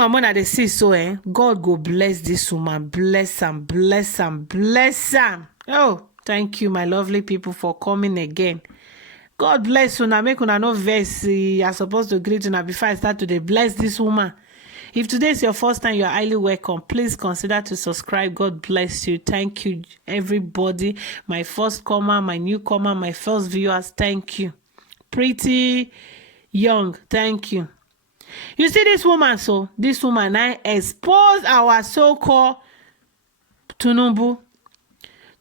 woman when I see so, God go bless this woman. Bless am, bless am, bless am. Oh, thank you, my lovely people, for coming again. God bless una. Make una no vex. You're supposed to greet una before I start to bless this woman. If today is your first time, you're highly welcome. Please consider to subscribe. God bless you. Thank you, everybody. My first comer, my newcomer, my first viewers. Thank you. Pretty young. Thank you. You see this woman, so this woman I expose our so-called Tinubu.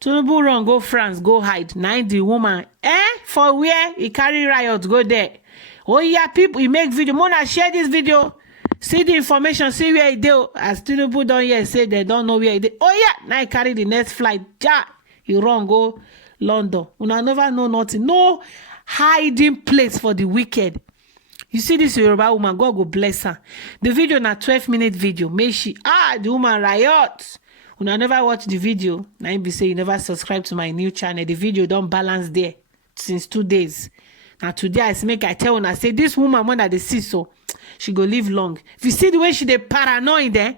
Tinubu run go France, go hide. Now the woman, for where he carry riot, go there. Oh yeah, people, he make video. Mona share this video. See the information, see where he do. As Tinubu don't yet say they don't know where he did. Oh yeah, now he carry the next flight. Ja, he run go London. Una never know nothing. No hiding place for the wicked. You see this Yoruba woman, God go bless her. The video na 12-minute video. Make she the woman riot. Una never watch the video. Now be say you never subscribe to my new channel. The video don't balance there since 2 days. Now today I tell una say this woman when I see so she go live long. If you see the way she dey paranoid there,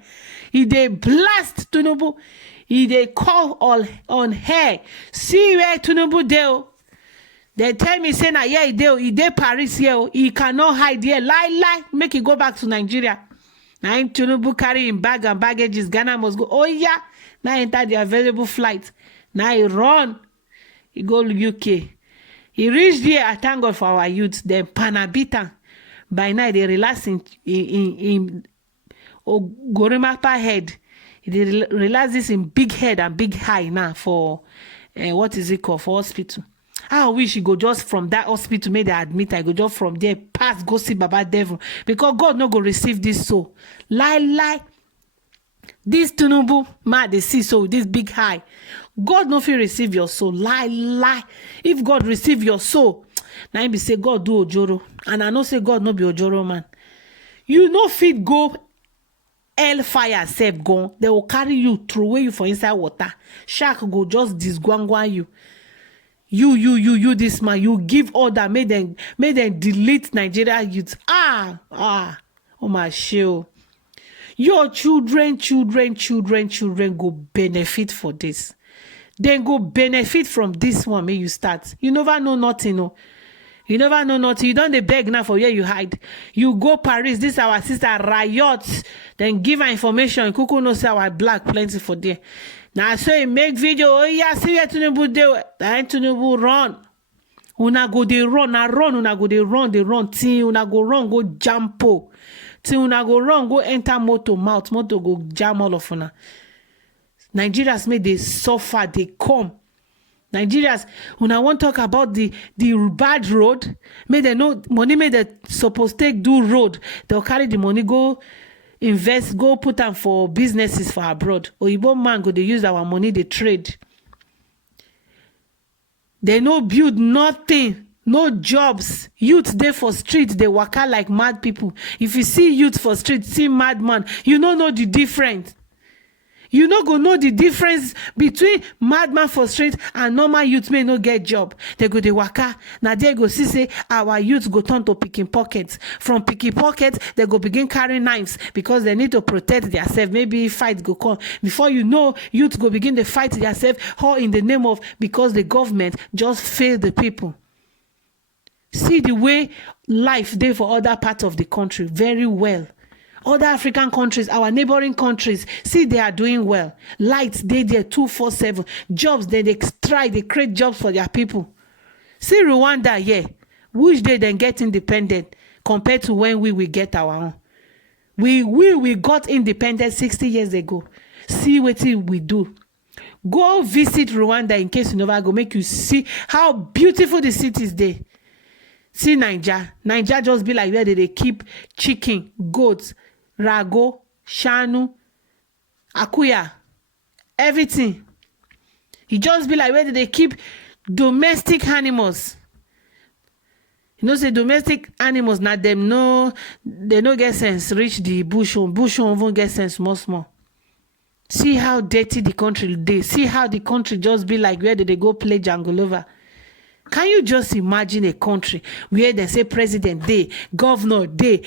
he dey blast Tinubu, he dey call all on her. See where Tinubu dey. They tell me say na yeah he dey Paris here. He cannot hide here. Lie, make he go back to Nigeria. Now him Tinubu carry him bag and baggages. Ghana must go. Oh yeah, now enter the available flight. Now he run. He go UK. He reach there. I thank God for our youth. Then Panabita. By now they relax in Gorimapa head. They relax this in big head and big high now for what is it called, for hospital. I wish you go just from that hospital, make they admit. I go just from there, pass, go see Baba Devil. Because God no go receive this soul. Lie. This Tinubu, man, they see so, this big high. God no fit receive your soul. Lie. If God receive your soul, now be say God do ojoro. And I know say God no be ojoro, man. You no fit go hellfire self gone. They will carry you, throw away you for inside water. Shark go just disgwangwa you. You, this man, you give order, make them delete Nigeria youth. Oh my show. Your children go benefit for this. Then go benefit from this one, may you start. You never know nothing, no. You never know nothing. You don't beg now for where you hide. You go Paris, this our sister riot. Then give her information. Kuku no say our black plenty for there. Now so he make video. Oh yeah, see where Tinubu do. Then Tinubu run. Una go they run. Una go they run. Till una go run, go jampo. Till una go run, go enter motor mouth. Motor go jam all of una. Nigerians may they suffer, they come. Nigerians, when I want to talk about the bad road, may they know money may they supposed take do road. They'll carry the money, go invest, go put them for businesses for abroad. Oyibo man go they use our money, they trade. They no build nothing, no jobs. Youth they for street, they work out like mad people. If you see youth for street, see madman, you don't know the difference. You no go know the difference between madman for street and normal youth may no get job. They go the waka. Now they go see say our youth go turn to picking pockets. From picking pockets, they go begin carrying knives because they need to protect themselves. Maybe fight go come. Before you know, youth go begin to fight themselves all in the name of because the government just failed the people. See the way life there for other parts of the country very well. Other African countries, our neighboring countries, see they are doing well. Lights, they there 247. Jobs, they try, they create jobs for their people. See Rwanda, yeah. Which they then get independent compared to when we will get our own. We got independent 60 years ago. See what we do. Go visit Rwanda in case you never go. Make you see how beautiful the city is there. See Niger just be like where they keep chicken, goats, rago, shanu, akuya, everything. It just be like where they keep domestic animals. You know, say domestic animals, not them no, they no get sense. Reach the bush won't get sense more. See how dirty the country they. See how the country just be like where they go play jungle over. Can you just imagine a country where they say president day, governor day,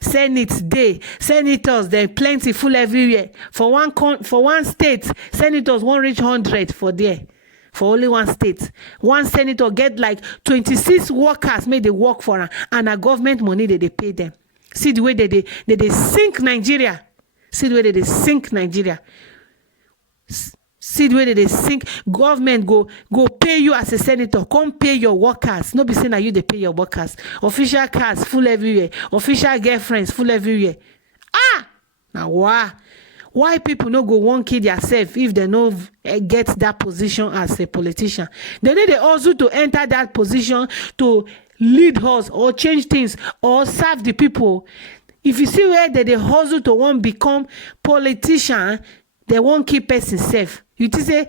senate day, senators, they're plentiful everywhere. For one state, senators won't reach 100 for there. For only one state. One senator get like 26 workers made they work for her, and a government money they pay them. See the way they sink Nigeria. See the way they sink Nigeria. See the way they sink. Government go pay you as a senator. Come pay your workers. No be saying that you they pay your workers. Official cars full everywhere. Official girlfriends full everywhere. Now why people no go one kid yourself if they no get that position as a politician? They need also to enter that position to lead us or change things or serve the people. If you see where they hustle to want become politician, they won't keep person safe. You say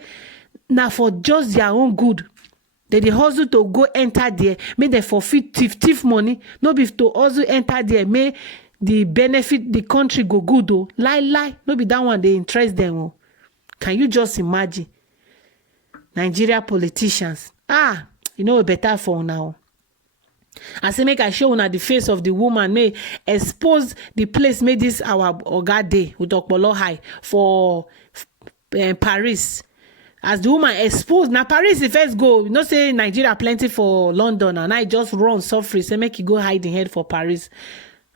now for just their own good. They hustle to go enter there, may they forfeit thief money. No be to also enter there, may the benefit the country go good though. Lie. No be that one they interest them. Oh. Can you just imagine? Nigeria politicians. Better for now. I say make I show una the face of the woman, may expose the place, may this our Oga day with Okpolo High for Paris. As the woman exposed, now Paris the first go, say Nigeria plenty for London, and I just run suffering, say make you go hide in head for Paris.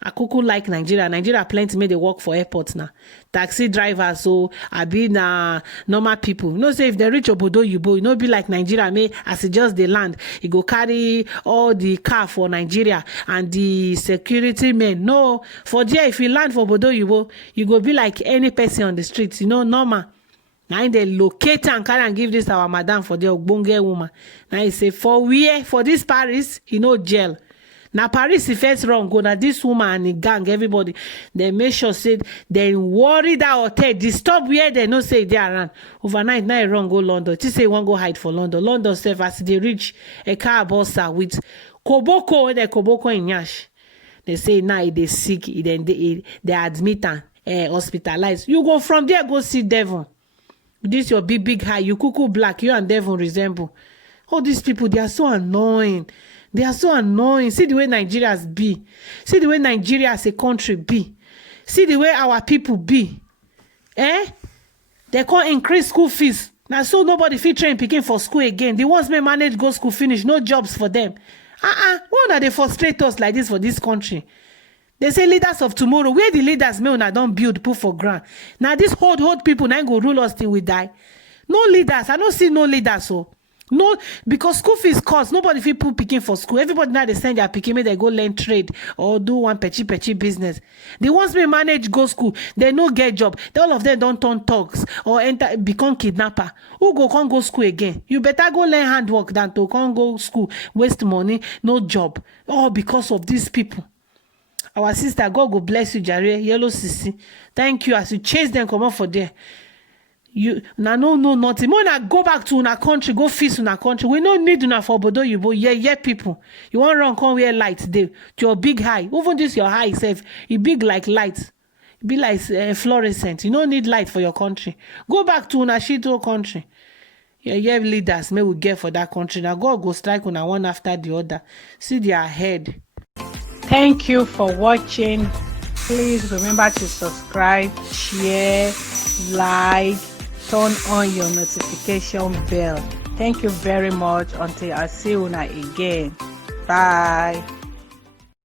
I kuku like Nigeria plenty make they work for airports now. Taxi drivers, so I be na normal people. Say if they reach Obodo Yubo, be like Nigeria, may as it just the land, you go carry all the car for Nigeria and the security men. No, for there, if you land for Obodo Yubo, you go be like any person on the streets, normal. Now they locate and carry and give this our madam for the Ogbonge woman. Now he say for where? For this Paris, jail. Now Paris the first wrong go. Now this woman and the gang, everybody, they make sure say they worry that hotel, disturb where they no say they around. Overnight, now wrong go London. She say one go hide for London. London self as they reach a car bossa with Koboko, the Koboko in Yash. They say now they sick, then they admit and hospitalized. You go from there, go see Devon. This your big high, you cuckoo black, you and Devon resemble. All these people, they are so annoying. They are so annoying. See the way Nigerians be. See the way Nigeria as a country be. See the way our people be. They can't increase school fees. Now so nobody fit train picking for school again. The ones may manage go school finish, no jobs for them. Why are they frustrate us like this for this country? They say leaders of tomorrow. Where the leaders may una don't build, put for ground. Now these old people now go rule us till we die. No leaders. I don't see no leaders. So no, because school fees cost. Nobody fit put picking for school. Everybody now they send their picking, may they go learn trade or do one petty business. The ones may manage go school, they no get job. All of them don't turn thugs or become kidnapper. Who can't go school again? You better go learn handwork than to can't go school, waste money, no job. All because of these people. Our sister, God go bless you, Jare, Yellow Sissy. Thank you as you chase them, come up for there. You no nothing. When I go back to una country, go feast una country. We no need una for Obodo Yubo. Yeah, people. You want run come where light there to your big high. Even this your high itself, it big like light. It be like fluorescent. You don't need light for your country. Go back to una shito country. Yeah, leaders may we get for that country. Now God go strike una one after the other. See their head. Thank you for watching. Please remember to subscribe, share, like, turn on your notification bell. Thank you very much. Until I see you again. Bye.